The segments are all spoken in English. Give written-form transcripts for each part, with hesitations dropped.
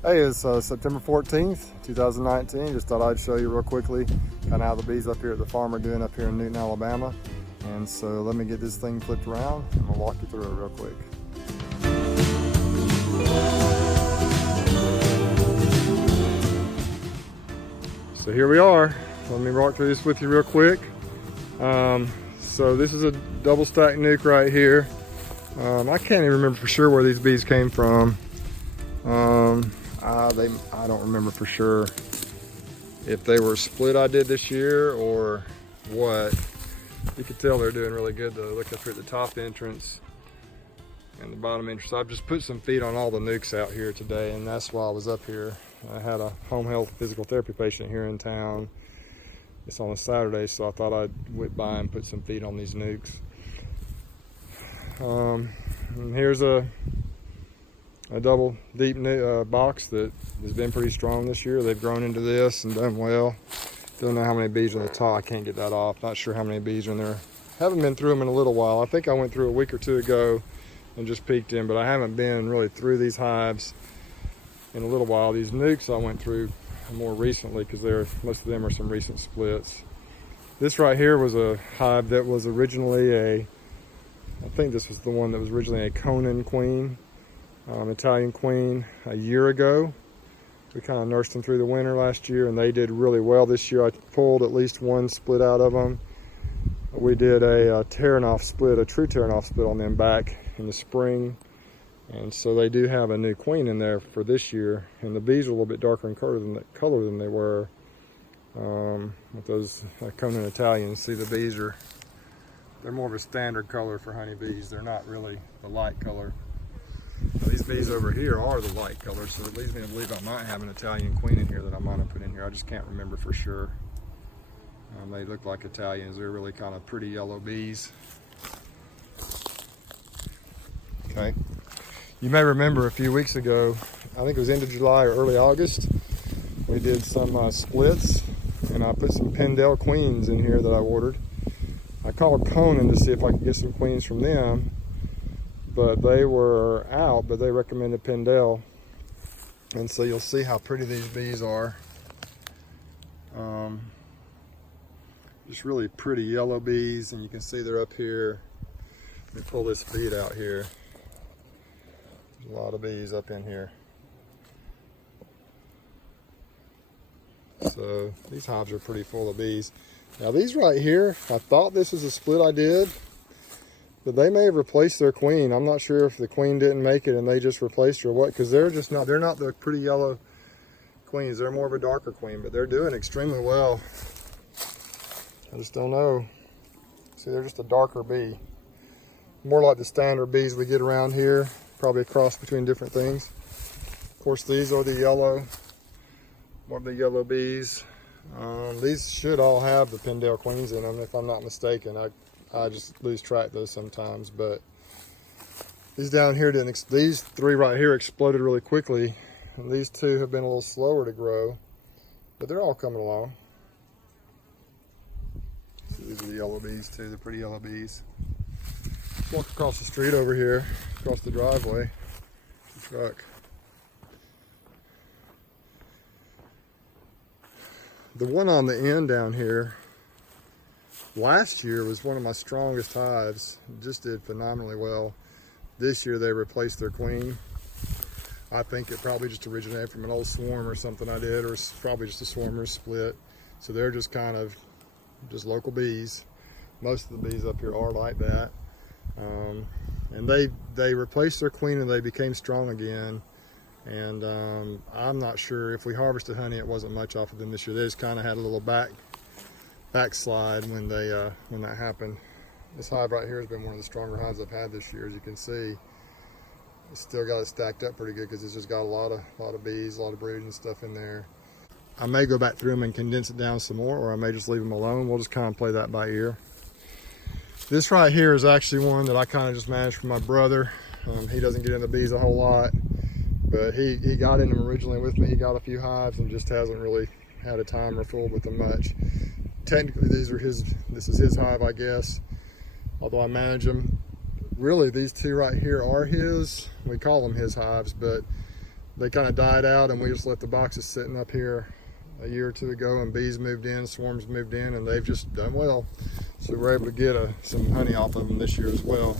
Hey, it's September 14th, 2019. Just thought I'd show you real quickly kind of how the bees up here at the farm are doing up here in Newton, Alabama. And so let me get this thing flipped around and we'll walk you through it real quick. So here we are. Let me walk through this with you real quick. So this is a double stack nuke right here. I can't even remember for sure where these bees came from. I don't remember for sure if they were split I did this year or what. You can tell they're doing really good though. Look up here at the top entrance and the bottom entrance. I've just put some feed on all the nukes out here today, and that's why I was up here. I had a home health physical therapy patient here in town. It's on a Saturday, so I thought I'd whip by and put some feed on these nukes. And here's a double deep box that has been pretty strong this year. They've grown into this and done well. Don't know how many bees are on the top. I can't get that off. Not sure how many bees are in there. Haven't been through them in a little while. I think I went through a week or two ago and just peeked in, but I haven't been really through these hives in a little while. These nukes I went through more recently because most of them are some recent splits. This right here was a hive that was originally I think this was the one that was originally a Conan queen. Italian queen a year ago. We kind of nursed them through the winter last year and they did really well this year. I pulled at least one split out of them. We did a tearing off split, a true tearing off split on them back in the spring. And so they do have a new queen in there for this year. And the bees are a little bit darker in color than they were with those Conan Italians. See, the bees they're more of a standard color for honeybees. They're not really the light color. These bees over here are the light color, so it leads me to believe I might have an Italian queen in here that I might have put in here. I just can't remember for sure. They look like Italians. They're really kind of pretty yellow bees. Okay. You may remember a few weeks ago, I think it was end of July or early August, we did some splits, and I put some Pindell queens in here that I ordered. I called Conan to see if I could get some queens from them, but they were out, but they recommended Pindell. And so you'll see how pretty these bees are. Just really pretty yellow bees, and you can see they're up here. Let me pull this feed out here. There's a lot of bees up in here. So these hives are pretty full of bees. Now these right here, I thought this is a split I did, but they may have replaced their queen. I'm not sure if the queen didn't make it and they just replaced her or what, because they're not the pretty yellow queens. They're more of a darker queen, but they're doing extremely well. I just don't know. See, they're just a darker bee. More like the standard bees we get around here, probably a cross between different things. Of course, these are the yellow, more of the yellow bees. These should all have the Pindell queens in them, if I'm not mistaken. I just lose track of those sometimes, but these down here these three right here exploded really quickly, and these two have been a little slower to grow, but they're all coming along. So these are the yellow bees too, the pretty yellow bees. Walk across the street over here, across the driveway, the truck. The one on the end down here, last year was one of my strongest hives. It just did phenomenally well. This year they replaced their queen. I think it probably just originated from an old swarm or something I did, or it's probably just a swarm or split. So they're just kind of just local bees. Most of the bees up here are like that. And they replaced their queen and they became strong again. And I'm not sure if we harvested honey, it wasn't much off of them this year. They just kind of had a little backslide when that happened. This hive right here has been one of the stronger hives I've had this year. As you can see, it's still got it stacked up pretty good because it's just got a lot of bees, a lot of brood and stuff in there. I may go back through them and condense it down some more, or I may just leave them alone. We'll just kind of play that by ear. This right here is actually one that I kind of just managed for my brother. He doesn't get into bees a whole lot, but he got in them originally with me. He got a few hives and just hasn't really had a time or fooled with them much. Technically, this is his hive, I guess, although I manage them. Really, these two right here are his. We call them his hives, but they kind of died out, and we just left the boxes sitting up here a year or two ago, and bees moved in, swarms moved in, and they've just done well. So we were able to get some honey off of them this year as well.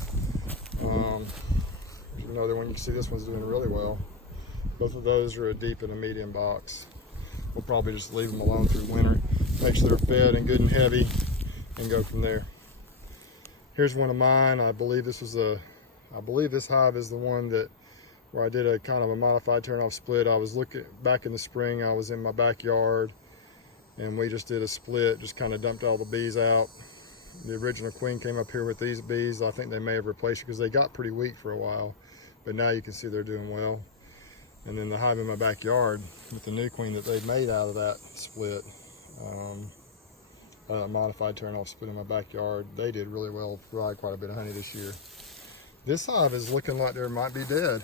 There's another one. You can see this one's doing really well. Both of those are a deep and a medium box. We'll probably just leave them alone through winter, make sure they're fed and good and heavy, and go from there. Here's one of mine. I believe this hive is the one where I did a kind of a modified turn-off split. I was looking back in the spring. I was in my backyard, and we just did a split. Just kind of dumped all the bees out. The original queen came up here with these bees. I think they may have replaced her because they got pretty weak for a while, but now you can see they're doing well. And then the hive in my backyard with the new queen that they made out of that split, modified turn-off split in my backyard, they did really well, provided quite a bit of honey this year. This hive is looking like there might be dead.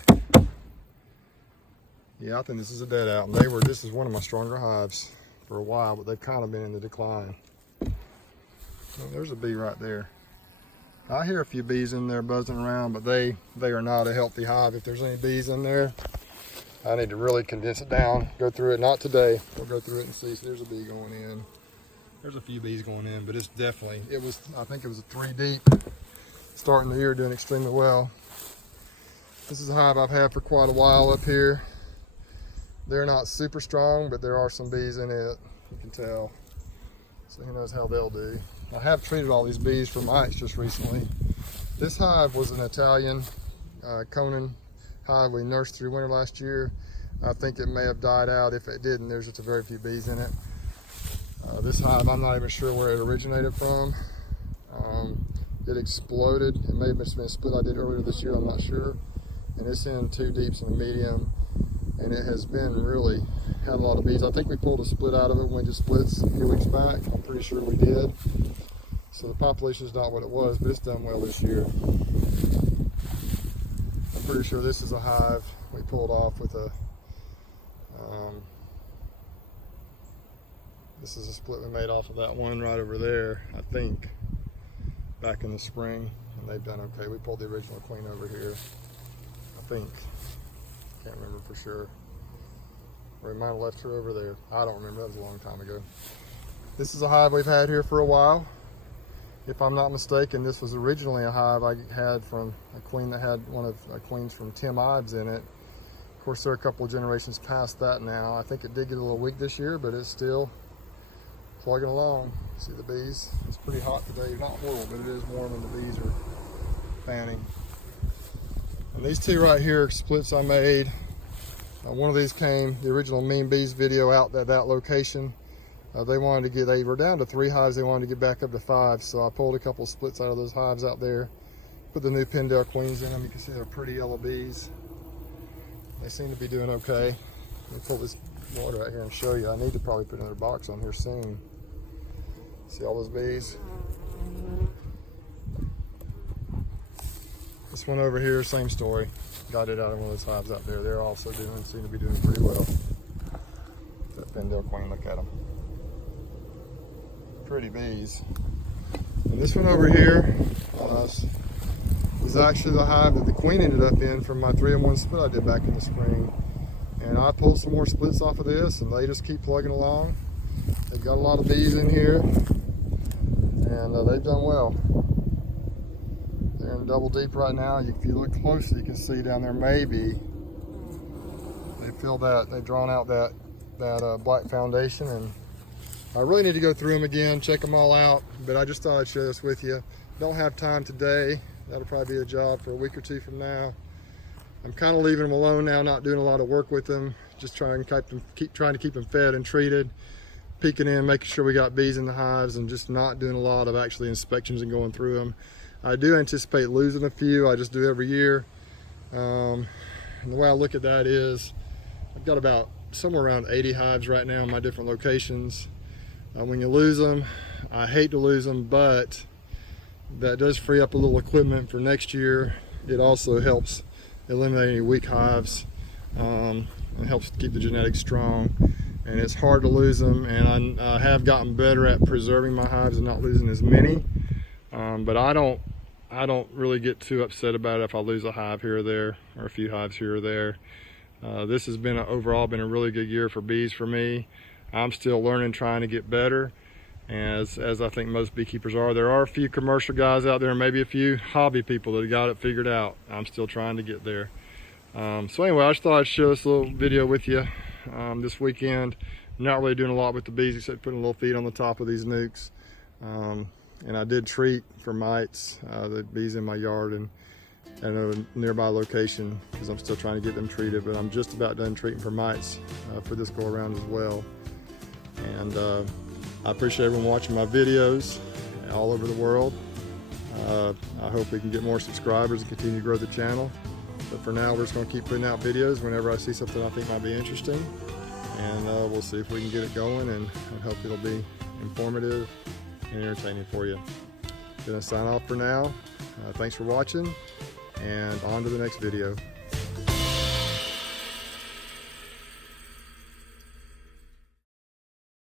Yeah, I think this is a dead out. And this is one of my stronger hives for a while, but they've kind of been in the decline. Well, there's a bee right there. I hear a few bees in there buzzing around, but they are not a healthy hive. If there's any bees in there, I need to really condense it down, go through it. Not today. We'll go through it and see. So there's a bee going in. There's a few bees going in, but it's definitely, I think it was a 3 deep. Starting the year doing extremely well. This is a hive I've had for quite a while up here. They're not super strong, but there are some bees in it, you can tell. So who knows how they'll do. I have treated all these bees for mites just recently. This hive was an Italian Conan hive we nursed through winter last year. I think it may have died out. If it didn't, there's just a very few bees in it. This hive, I'm not even sure where it originated from. It exploded. It may have been a split I did earlier this year, I'm not sure. And it's in 2 deeps and a medium. And it has been really had a lot of bees. I think we pulled a split out of it when we did splits a few weeks back. I'm pretty sure we did. So the population is not what it was, but it's done well this year. I'm pretty sure this is a hive we pulled off with a, this is a split we made off of that one right over there, I think, back in the spring, and they've done okay. We pulled the original queen over here, I think. Can't remember for sure. Or we might have left her over there. I don't remember, that was a long time ago. This is a hive we've had here for a while. If I'm not mistaken, this was originally a hive I had from a queen that had one of the queens from Tim Ives in it. Of course, there are a couple of generations past that now. I think it did get a little weak this year, but it's still plugging along. See the bees? It's pretty hot today. Not horrible, but it is warm and the bees are fanning. And these two right here, splits I made. One of these came, the original Mean Bees video out at that location. They were down to 3 hives. They wanted to get back up to 5. So I pulled a couple of splits out of those hives out there. Put the new Pindell queens in them. You can see they're pretty yellow bees. They seem to be doing okay. Let me pull this water out here and show you. I need to probably put another box on here soon. See all those bees? This one over here, same story. Got it out of one of those hives out there. They're also seem to be doing pretty well. That Pindell queen, look at them. Pretty bees. And this one over here is actually the hive that the queen ended up in from my 3-in-1 split I did back in the spring. And I pulled some more splits off of this, and they just keep plugging along. They've got a lot of bees in here, and they've done well. They're in double deep right now. If you look closely, you can see down there maybe they've drawn out that black foundation, and I really need to go through them again, check them all out, but I just thought I'd share this with you. Don't have time today. That'll probably be a job for a week or 2 from now. I'm kind of leaving them alone now, not doing a lot of work with them, just trying to keep them fed and treated, peeking in, making sure we got bees in the hives, and just not doing a lot of actually inspections and going through them. I do anticipate losing a few. I just do every year. And the way I look at that is I've got about somewhere around 80 hives right now in my different locations. When you lose them, I hate to lose them, but that does free up a little equipment for next year. It also helps eliminate any weak hives. It helps keep the genetics strong. And it's hard to lose them, and I have gotten better at preserving my hives and not losing as many. But I don't really get too upset about it if I lose a hive here or there, or a few hives here or there. This has been overall been a really good year for bees for me. I'm still learning, trying to get better, as I think most beekeepers are. There are a few commercial guys out there, and maybe a few hobby people that got it figured out. I'm still trying to get there. So anyway, I just thought I'd share this little video with you this weekend. Not really doing a lot with the bees except putting a little feed on the top of these nukes. And I did treat for mites, the bees in my yard and at a nearby location, because I'm still trying to get them treated, but I'm just about done treating for mites for this go around as well. And I appreciate everyone watching my videos all over the world. I hope we can get more subscribers and continue to grow the channel. But for now, we're just going to keep putting out videos whenever I see something I think might be interesting. And we'll see if we can get it going, and I hope it'll be informative and entertaining for you. Gonna sign off for now. Thanks for watching, and on to the next video.